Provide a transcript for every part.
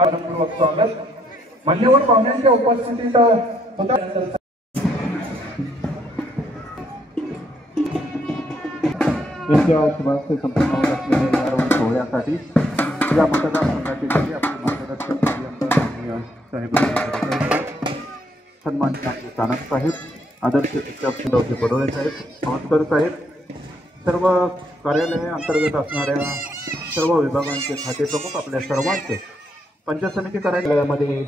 मनपूर्वक स्वागत. मान्यवर पाहुण्यांच्या उपस्थितीत होता शुभास्ते संपन्न होत असलेल्या या सोहळ्यासाठी या मतदारसंघाचे आपले मार्गदर्शक साहेब सन्मानित आपले चाणक साहेब, आदर्श शिक्षक डॉक्टर पडोळे साहेब, नमस्कार साहेब, सर्व कार्यालय अंतर्गत असणाऱ्या सर्व विभागांचे खाते प्रमुख, आपल्या सर्वांचे पंचायत समिती कार्यालयामध्ये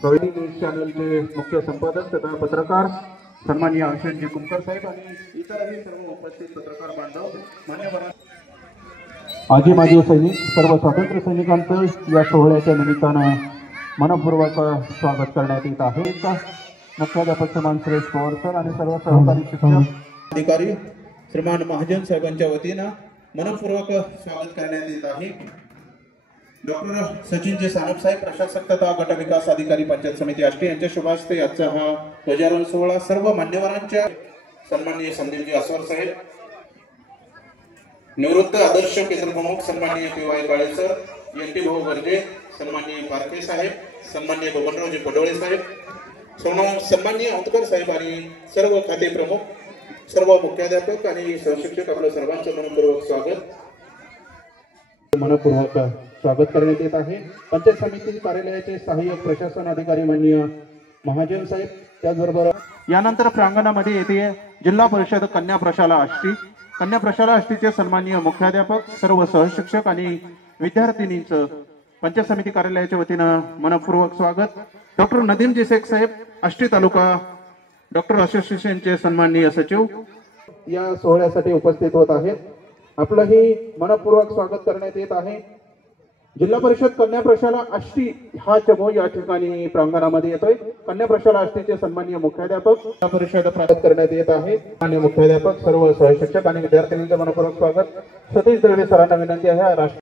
प्रवीण न्यूज चॅनलचे मुख्य संपादक तथा पत्रकार सन्माननीय अंशनजी कुमकर साहेब आणि इतरही सर्व उपस्थित पत्रकार बांधव, मान्यवर आजी माजी सैनिक, सर्व स्वातंत्र्य सैनिकांचं या सोहळ्याच्या निमित्तानं मनपूर्वक स्वागत करण्यात येत आहे. मुख्याध्यापक श्रीमान सुरेश पवार सर आणि सर्व सहकारी शिक्षक अधिकारी श्रीमान महाजन साहेबांच्या वतीनं मनपूर्वक स्वागत करण्यात येत आहे. डॉक्टर सचिनजी सानप साहेब, प्रशासक तथा गट विकास अधिकारी पंचायत समिती आष्टी यांच्या शुभ हस्ते आजचा हा ध्वजारोहण सोहळा सर्व मान्यवरांच्या सन्माननीय संदीपजी आसवार साहेब, निवृत्त आदर्श केंद्र प्रमुख सन्माननीय पी.वाय. काळे सर, एन.टी. भाऊ गर्जे, सन्माननीय पारखे साहेब, सन्माननीय बबनरावजी पडोळे साहेब, सन्माननीय औतकर साहेब आणि सर्व खाते प्रमुख, सर्व मुख्याध्यापक आणि सहशिक्षक, आपलं सर्वांचं मनपूर्वक स्वागत करण्यात येत आहे. पंचायत समिती कार्यालयाचे सहाय्यक प्रशासन अधिकारी माननीय महाजन साहेब, त्याचबरोबर यानंतर प्रांगणामध्ये येथे जिल्हा परिषद कन्या प्रशाला आष्टी, कन्या प्रशाला आष्टीचे सन्माननीय मुख्याध्यापक, सर्व सहशिक्षक आणि विद्यार्थिनींचं पंचायत समिती कार्यालयाच्या वतीनं मनपूर्वक स्वागत. डॉक्टर नदीमजी शेख साहेब, आष्टी तालुका डॉक्टर असोसिएशनचे सन्माननीय सचिव या सोहळ्यासाठी उपस्थित होत आहेत. आपलंही मनपूर्वक स्वागत करण्यात येत आहे. जिल्हा परिषद कन्या प्रशाला आष्टी हा चमो या ठिकाणी प्रांगणामध्ये येतोय. कन्या प्रशाला आष्टीचे सन्माननीय मुख्याध्यापक जिल्हा परिषद प्राप्त करण्यात येत आहे. आणि मुख्याध्यापक, सर्व सहशिक्षक आणि विद्यार्थ्यांचं मनपूर्वक स्वागत. सतीश दळवे सरांना विनंती आहे. राष्ट्र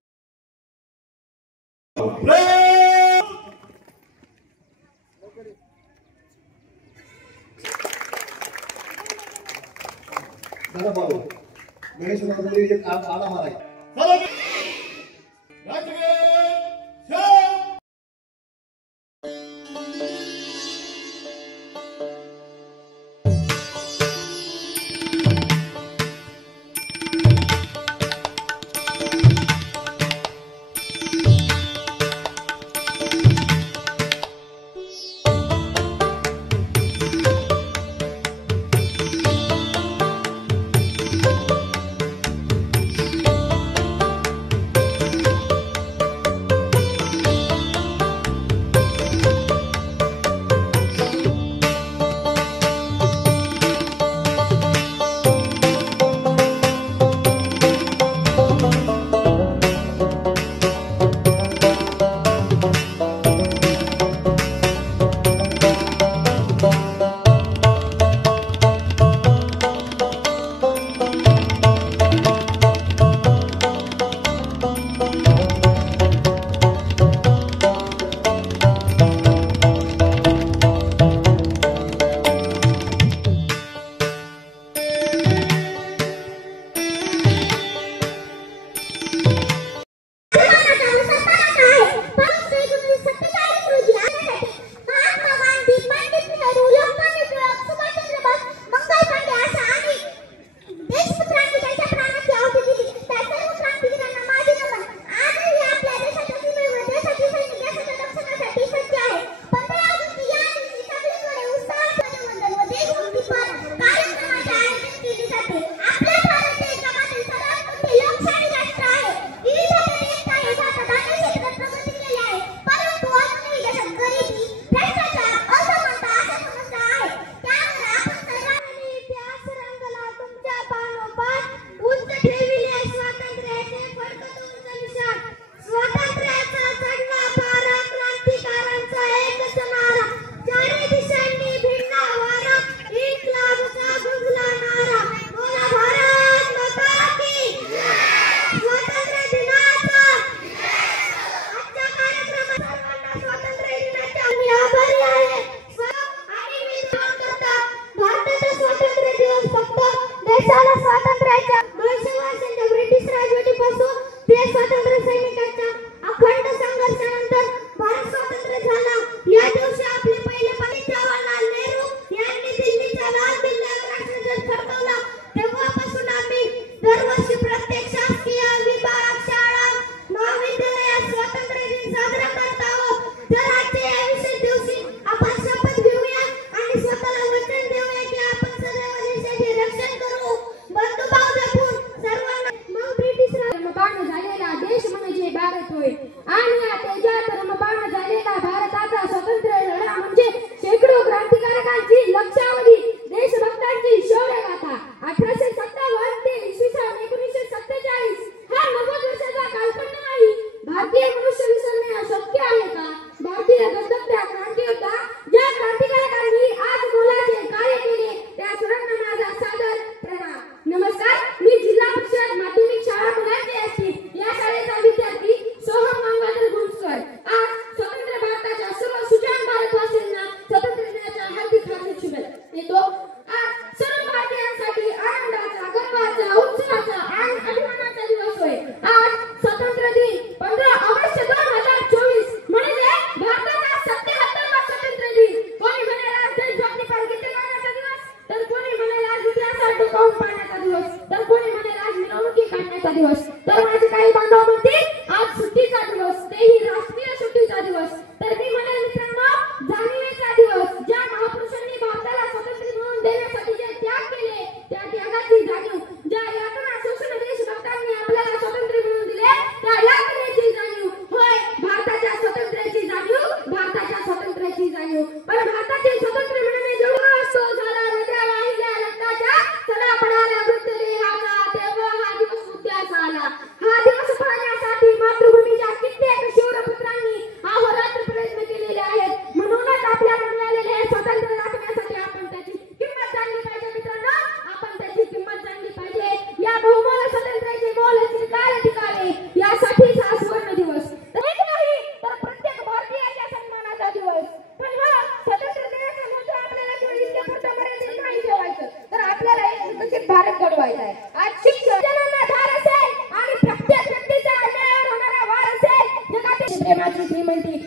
नाची थी मिलती।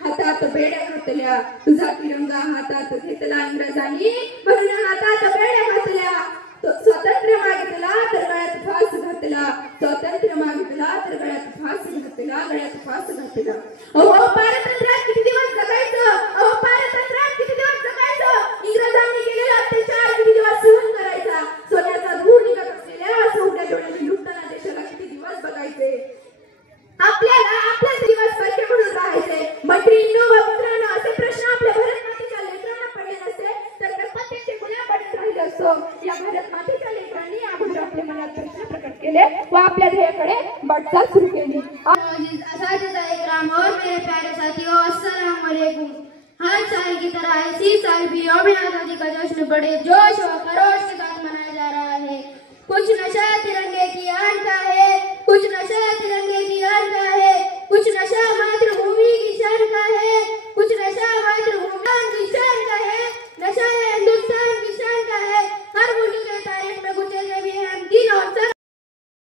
हातात बेड्या घातल्या, तुझा तिरंगा हातात घेतला इंग्रजांनी, म्हणून हातात बेड्या घातल्या. स्वातंत्र्य मागितला तर गळ्यात फास घातला, स्वातंत्र्य मागितला तर गळ्यात फास घातला, गळ्यात फास घातला. अहो पारतंत्र्यात किती दिवस जगायचं, अहो पारतंत्र्यात किती दिवस जगायचं, इंग्रजांनी केलेला अत्याचार किती दिवस सहन करायचा, सोन्याचा धूर निघत असलेल्या सौद्या डोळ्यांनी लुटताना देशाला किती दिवस बघायचे. आपल्याला आपलाच दिवस परके म्हणून राहायचे. मैत्रिणींनो व मित्रांनो, असे प्रश्न आपल्या भारत मातेच्या लेकरांना पडले नसते तर गणपतीचे गुन्हा पडत राहिले असतो. या भारत मातेच्या लेकरांनी अगोदर आपल्या मनात प्रश्न प्रकट केले व आपल्या ध्येयाकडे वाटचाल सुरू केली. और मेरे प्यारे साथियों, अस्सलाम वालेकुम। हर साल की तरह इसी साल भी यौम आज़ादी का जश्न बड़े जोश और खरोश के साथ मनाया जा रहा है। कुछ नशा तिरंगे की आन